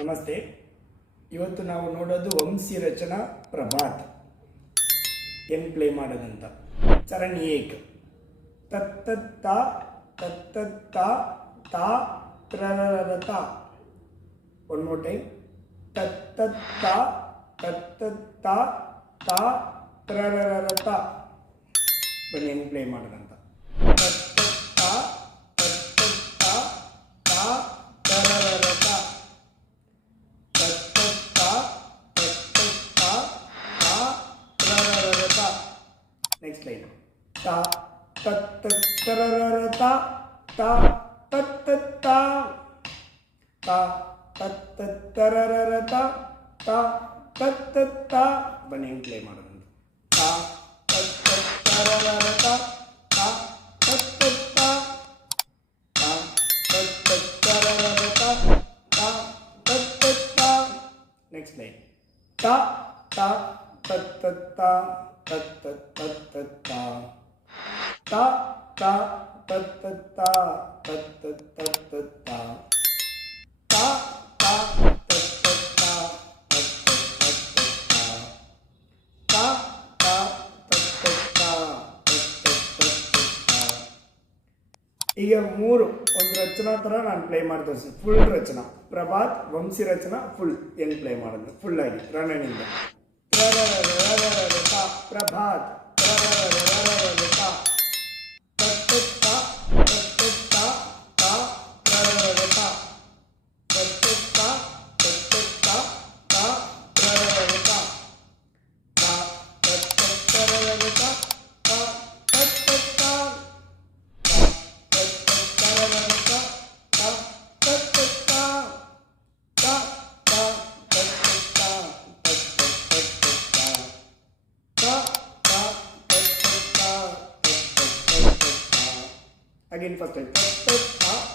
ನಮಸ್ತೆ. ಇವತ್ತು ನಾವು ನೋಡೋದು ವಂಶಿ ರಚನಾ ಪ್ರಭಾತ್ ಹೆಂಗ್ ಪ್ಲೇ ಮಾಡೋದಂತ. ಚರಣ ಏಕ್ ತತ್ತತ್ತ ತತ್ತತ್ತ ತಾ ತ್ರರರತ. One more time. ತತ್ತತ್ತ ತತ್ತತ್ತ ತಾ ತ್ರರರತ. ಬನ್ನಿ ಹೆಂಗ್ ಪ್ಲೇ ಮಾಡೋದಂತ. ತತ್ತತ್ತ ತತ್ತತ್ತ ತಾ ತ್ರರರತ. Next line. Ta tattatararata ta tattata ta tattatararata ta tattata. ಬನ್ನಿ ಹೆಂಗೆ ಪ್ಲೇ ಮಾಡೋದು. ta tattatararata ta tattata ta tattatararata ta tattata. Next line. ta ta tattata tattata ta ta tattata tattata ta ta tattata tattata ta ta tattata tattata. ಈಗ ಮೂರು ಒಂದು ರಚನಾ ಥರ ನಾನು play ಮಾಡಿ ತೋರಿಸಿ. ಫುಲ್ ರಚನಾ ಪ್ರಭಾತ್ ವಂಶಿ ರಚನಾ ಫುಲ್ ಹೆಂಗೆ ಪ್ಲೇ ಮಾಡೋದು ಫುಲ್ ಆಗಿ ರನ್ನನಿಂದ. Prabhat again first time.